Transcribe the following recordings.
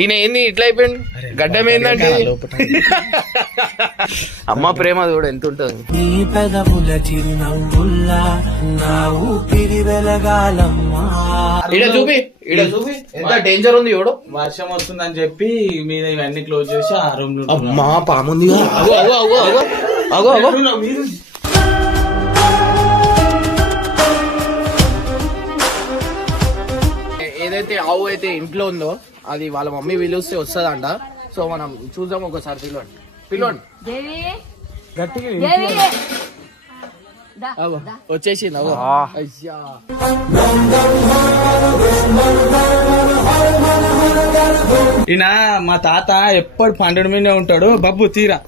ఈయన ఏంది ఇట్లా అయిపోయింది గడ్డం ఏందంటే అమ్మ ప్రేమ కూడా ఎంత ఉంటుంది. ఈడ చూపి ఎంత డేంజర్ ఉంది చూడు. వర్షం వస్తుందని చెప్పి మీద ఇవన్నీ క్లోజ్ చేసి ఆ రూమ్ లో అమ్మా పాముంది. ఏదైతే ఆవు అయితే ఇంట్లో ఉందో అది వాళ్ళ మమ్మీ పిలిస్తే వస్తుందంట. సో మనం చూద్దాం ఒకసారి. పిల్లోండి వచ్చేసింది. ఈయన మా తాత ఎప్పుడు పండుగ మీదే ఉంటాడు. బబ్బు తీరా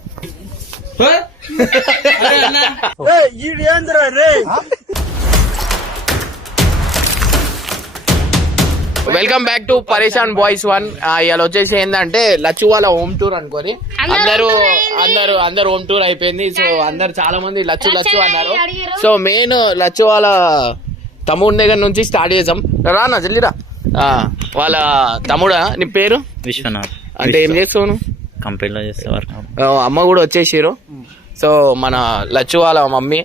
వెల్కమ్ బ్యాక్ టు పరేషాన్ బాయ్స్ 1. ఇవాళ వచ్చేసి ఏంటంటే లచ్చు వాళ్ళ హోమ్ టూర్ అనుకోని అందరు హోమ్ టూర్ అయిపోయింది. సో అందరు చాలా మంది లచ్చు అన్నారు. సో మెయిన్ లచ్చు వాళ్ళ తమ్ముడి దగ్గర నుంచి స్టార్ట్ చేసాం. రానా జల్లిరా. వాళ్ళ తమ్ముడా? నీ పేరు? విశ్వనాథ్. అంటే ఏం చేస్తావు? కంపెనీలో చేసేవారు. అమ్మ కూడా వచ్చేసారు. సో మన లచ్చు వాళ్ళ మమ్మీ.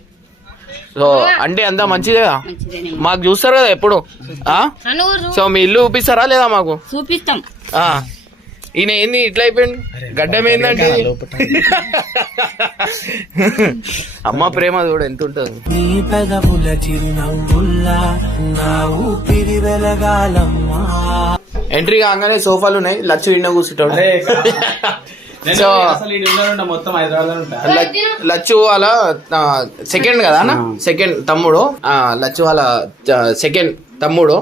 సో అంటే అంతా మంచిదే. మాకు చూస్తారు కదా ఎప్పుడు. సో మీ ఇల్లు చూపిస్తారా లేదా? మాకు చూపిస్తాం. ఈయన ఏంది ఇట్లా అయిపోయింది గడ్డం ఏందంటే అమ్మ ప్రేమ కూడా ఎంత ఉంటుంది. ఎంట్రీ కాగానే సోఫాలు ఉన్నాయి. లచ్చు ఇండ కూర్చుంటాడు. సో లచ్చు వాళ్ళ సెకండ్ కదా అన్న, సెకండ్ తమ్ముడు. లచ్చు వాళ్ళ సెకండ్ తమ్ముడు.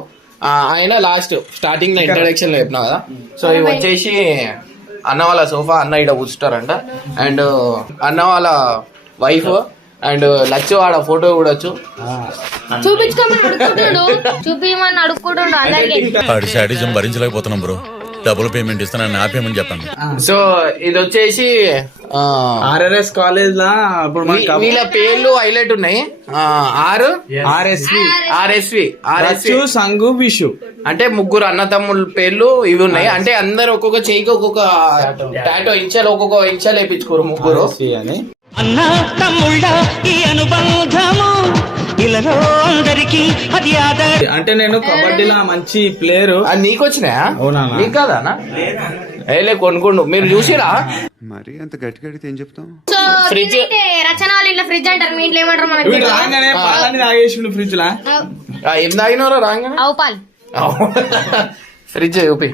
ఆయన లాస్ట్ స్టార్టింగ్ లో ఇంట్రడక్షన్ లో చెప్పినా కదా. సో ఇవి వచ్చేసి అన్న వాళ్ళ సోఫా. అన్న ఇక్కడ కూర్చుంటారంట. అండ్ అన్న వాళ్ళ వైఫ్ అండ్ లచ్చు ఆడ ఫోటో కూడా చూపించమని అడుక్కుంటుండు. భరించలేకపోతున్నాం బ్రో. డబుల్ పేమెంట్ ఇస్తాను నా పేమెంట్ చెప్పండి. సో ఇది వచ్చేసి ఆర్ఆర్ఎస్ కాలేజ్ లా వీళ్ళ పేర్లు హైలైట్ ఉన్నాయి. ఆర్ఎస్వి సంగు విషు అంటే ముగ్గురు అన్నతమ్ముల పేర్లు ఇవి ఉన్నాయి. అంటే అందరు ఒక్కొక్క చేయికి ఒక్కొక్క టాటో ఇంచాలు ఒక్కొక్క ఇంచాలు వేయించుకోరు ముగ్గురు అని. అన్న తమ్ముళ్ళ ఈ అనుబంధము ఇలాలో అందరికి అది ఆధార్. అంటే నేను కబడ్డీలో మంచి ప్లేయర్. అది నీకు వచ్చినాయా? అవునా? నీకు కాదా? ఏలే కొనుక్కోండు. మీరు చూసిరా? మరి అంత గట్టిగా అడిగితే ఏం చెప్తాం? ఫ్రిడ్జ్ రచన వాళ్ళ ఇంట్లో ఫ్రిడ్జ్ అంటారు. మీ ఇంట్లో ఏమంటారు? రాగానే పాలని తాగేసిండు ఫ్రిడ్జ్ లా. ఏం తాగినవరా రాగానే? ఆవు పాలు. ఫ్రిడ్జ్ చూపి.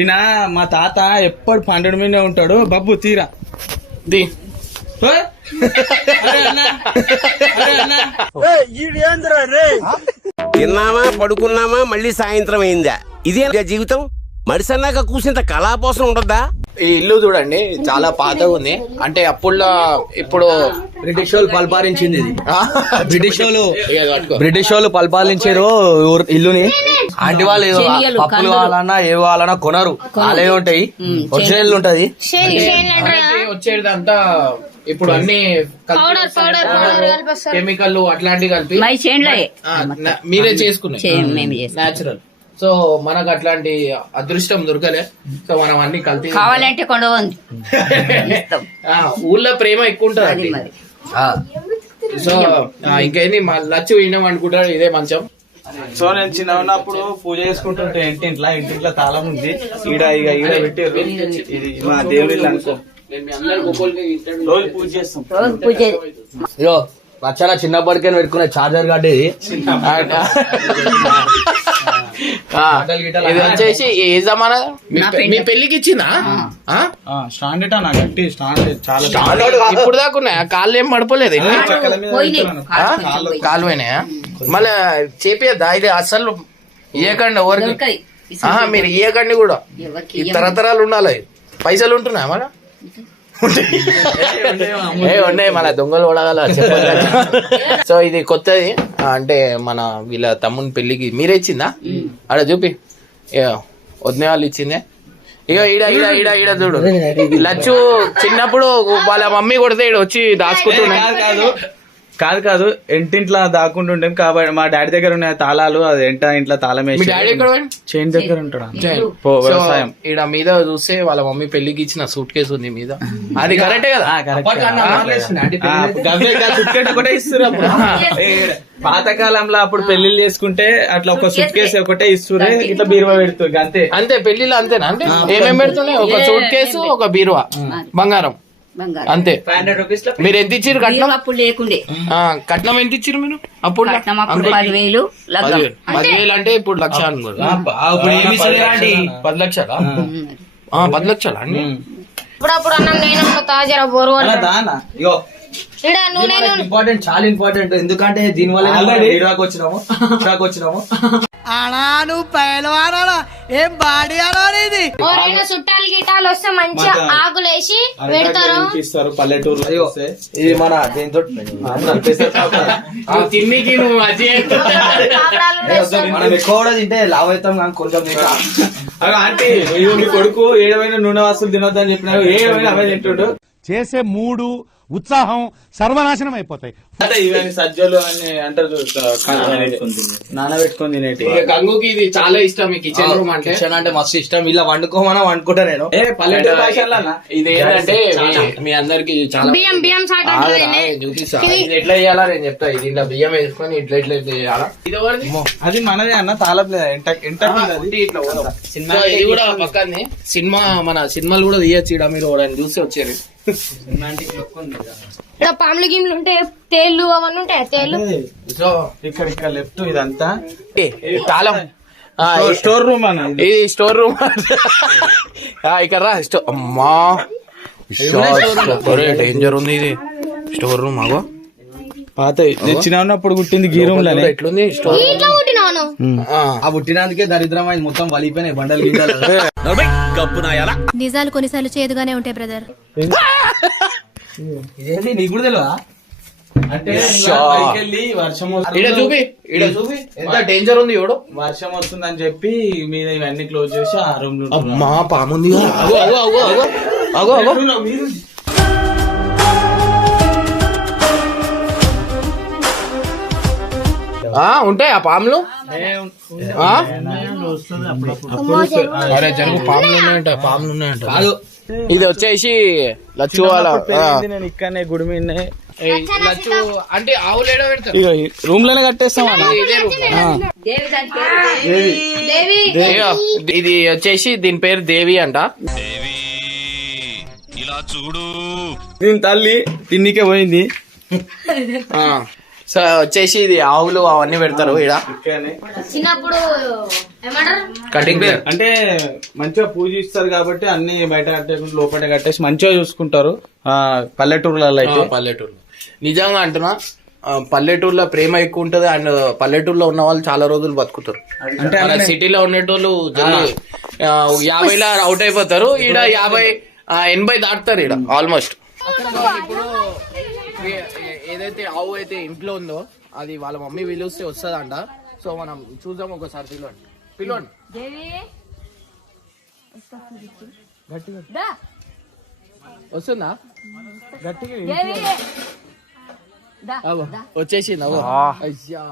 ఈయన మా తాత ఎప్పుడు పండుగ మీదే ఉంటాడు. బబ్బు తీరా తిన్నామా పడుకున్నామా మళ్ళీ సాయంత్రం అయిందా? ఇదే జీవితం. మడిసన్నాక కూసింత కళాపోసం ఉండద్దా? ఈ ఇల్లు చూడండి చాలా పాతగా ఉంది. అంటే అప్పుడులో ఇప్పుడు బ్రిటిష్ వాళ్ళు పరిపాలించింది ఇది. బ్రిటిష్ వాళ్ళు పరిపాలించారు ఇల్లుని. ఆంటీ వాళ్ళు పప్పులు కావాలన్నా ఏ కావాలన్నా కొనరు. అలాగే ఉంటాయి. ఒరిజినల్ ఉంటది. వచ్చేదంతా ఇప్పుడు అన్ని కెమికల్ అట్లాంటివి కలిపి మీరే చేసుకున్నాయి నేచురల్. సో మనకు అట్లాంటి అదృష్టం దొరకలే. సో మనం అన్ని కలిపి కావాలంటే కొండవంది. ఊళ్ళో ప్రేమ ఎక్కువ ఉంటుంది. సో ఇంకేంది మా లచ్చు విన్నాం అనుకుంటారు. ఇదే మంచం. సో నేను చిన్న ఉన్నప్పుడు పూజ చేసుకుంటుంటే ఇంటింట్లో తాళం ఉంది. ఈడ పెట్టారు. ఇది మా దేవుడి అనుకో. రోజు పూజ చేస్తాం. ఇగో రచన చిన్నప్పటికే పెట్టుకునే చార్జర్ కార్డు ఇది. ఇది వచ్చేసి ఏ జమానా మీ పెళ్లికి ఇచ్చిందా? ఇప్పుడు దాకా ఉన్నాయా? కాళ్ళు ఏం పడిపోలేదు? కాలు పోయినాయా? మళ్ళీ చేపియద్దా? ఇది అసలు ఇయ్యకండి ఎవరికి. మీరు ఇయ్యకండి కూడా. ఈ తరతరాలు ఉండాలి. పైసలు ఉంటున్నాయా మన? ఉన్నాయి మన దొంగలు ఉడగల. సో ఇది కొత్తది. అంటే మన వీళ్ళ తమ్ముని పెళ్లికి మీరే ఇచ్చిందా? అక్కడ చూపి. వదిన వాళ్ళు ఇచ్చిందే. ఇక ఈడ చూడు. లచ్చు చిన్నప్పుడు వాళ్ళ మమ్మీ కొడితే ఈడ వచ్చి దాచుకుంటున్నా. కాదు ఎంటింట్లో దాక్కుంటుంటాం కాబట్టి మా డాడీ దగ్గర ఉన్న తాళాలు అది ఇంట్లో తాళం మీ వేసి డాడీ ఎక్కడ పోయిండు? చైన్ దగ్గర ఉంటాడు సో, వ్యవసాయం ఈడ మీద చూస్తే వాళ్ళ మమ్మీ పెళ్లికి ఇచ్చిన సూట్ కేసు ఉంది మీద. అది కరెక్టే కదా? సుట్కేట్ ఒకటే ఇస్తారు అప్పుడు పాతకాలంలో అప్పుడు పెళ్లిళ్ళు చేసుకుంటే అట్లా ఒక సుట్ కేసు ఒకటే ఇస్తురే ఇట్లా బీరువా పెడుతుంది అంతే. అంతే పెళ్లిలో అంతేనా? అంటే ఏమేమి పెడుతున్నాయి? ఒక సూట్ కేసు, ఒక బీరువా, బంగారం, అంతే. 500 రూపీస్ లో మీరు ఎంత ఇచ్చిర్రు కట్నం? అప్పుడు లేకుండే కట్నం ఎంత ఇచ్చిర్రు మీరు అప్పుడు? కట్నం అప్పుడు 10,000 లగ్గం 10,000 అంటే ఇప్పుడు లక్ష అనుకోరు. 10 లక్షలు 10 లక్షలా అండి? అప్పుడప్పుడు అన్నం నేను తాజా బోరు దానా ఇగో ఇడ నూనె ఇంపార్టెంట్, చాలా ఇంపార్టెంట్. ఎందుకంటే దీని వల్ల వచ్చినాము. ఎవరైనా చుట్టాలు గిట్టాలు వస్తే మంచిగా ఆకులేసి పెడతారు. ఇస్తారు పల్లెటూరులో వస్తే. ఇది మన దీంతో తిన్నికి నువ్వు అజయ్ పాపడాలు వేస్తారు. మనం ఎక్కువ కూడా తింటే లావ్ అవుతాం కానీ కొంచెం ఆంటీ ఇవి మీ కొడుకు ఏడవైనా నూనె వస్తువులు తినొద్దని చెప్పినారు. ఏడవైనా అవే తింటుండు. చేసే మూడు ఉత్సాహం సర్వనాశనం అయిపోతాయి. అంటే ఇవన్నీ సజ్జలు అని అంటారు నానబెట్టుకొని తినేటి. గంగుకి ఇది చాలా ఇష్టం ఈ కిచెన్ రూమ్ అంటే. కిచెన్ అంటే మస్తు ఇష్టం. ఇలా వండుకుంటా నేను. పల్లెటూరు భాషలో ఇది ఏంటంటే మీ అందరికి చాలా బియ్యం సాట చూపిస్తా. ఇది ఎట్లా చేయాలా నేను చెప్తా. ఇది ఇలా బియ్యం వేసుకొని ఇట్లా ఎట్లా చేయాలా. ఇది ఎవరిది? అది మనదే అన్న తాళప్లేదు ఇట్లా పోదాం. సినిమా ఇది కూడా పక్కనే సినిమా, మన సినిమాలు కూడా తీయచ్చు. ఇక్కడ మీరు ఎవరైనా చూసి వచ్చారు. పాములు గిమ్లు ఉంటాయి, తేళ్లు అవన్నీ ఉంటాయి. తేళ్లు సో ఇక్కడ లెఫ్ట్ ఇదంతా తాళం స్టోర్ రూమ్ అన్న. ఇది స్టోర్ రూమ్. ఇక్కడ రా అమ్మా డేంజర్ ఉంది ఇది స్టోర్ రూమ్. అగో పాత చిన్న ఉన్నప్పుడు కుట్టింది గీ రూమ్ లోనే. ఎట్లుంది స్టోర్? ఇంట్లో పుట్టినాను. ఆ పుట్టినందుకే దరిద్రమైంది, మొత్తం వలిపోయినాయి బండలు గిండలు. నిజాలు కొన్నిసార్లు చేదుగానే ఉంటాయి బ్రదర్. ఇదేంటి నీకు కూడా తెలియదా? అంటే వర్షం ఈడ చూపి ఎంత డేంజర్ ఉంది చూడు. వర్షం వస్తుందని చెప్పి మీద ఇవన్నీ క్లోజ్ చేసి ఆ రూమ్ లో అమ్మా పాముంది. అగో అగో అగో అగో అగో అగో ఉంటాయి ఆ పాములు. అరే జరుగు, పాములు ఉన్నాయంట, పాములు ఉన్నాయంట. ఇది వచ్చేసి లచ్చు వాళ్ళ నేను ఇక్కడనే గుడి మీదనే లచ్చు అంటే ఆవులు ఏడ పెడతారు. రూమ్ లోనే కట్టేస్తాం అన్న. ఇదే రూమ్. ఇది వచ్చేసి దీని పేరు దేవి అంట. ఇలా చూడు దీని తల్లి తిన్నికే పోయింది. సో వచ్చేసి ఇది ఆవులు అవన్నీ పెడతారు ఈడ. చిన్నప్పుడు ఏమంటారు కటింగ్ అంటే మంచిగా పూజిస్తారు కాబట్టి అన్ని బయట కట్టేసి లోపల కట్టేసి మంచిగా చూసుకుంటారు పల్లెటూరులలో అయితే. పల్లెటూరులో నిజంగా అంటున్నా, పల్లెటూరులో ప్రేమ ఎక్కువ ఉంటది. అండ్ పల్లెటూరులో ఉన్న వాళ్ళు చాలా రోజులు బతుకుతారు. అంటే సిటీలో ఉండేటోళ్ళు 50లో అవుట్ అయిపోతారు. ఈడ 80 దాటుతారు ఈడ ఆల్మోస్ట్. ఇప్పుడు ఏదైతే ఆవు అయితే ఇంట్లో ఉందో అది వాళ్ళ మమ్మీ పిలిస్తే వస్తుందంట. సో మనం చూద్దాం ఒకసారి. పిలవండి. వస్తుందా? వచ్చేసింది. అయ్యా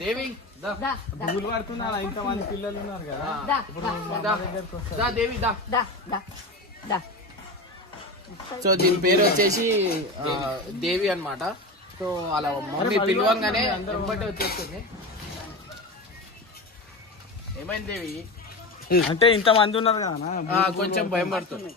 దేవి పువ్వులు పడుతున్నా ఇంతమంది పిల్లలు ఉన్నారు కదా. దేవి సో దీని పేరు వచ్చేసి దేవి అన్నమాట. సో వాళ్ళ మమ్మీ పిలవంగానే వెంబడి వచ్చేస్తుంది. ఏమైంది దేవి? అంటే ఇంతమంది ఉన్నారు కదా కొంచెం భయం పడుతుంది.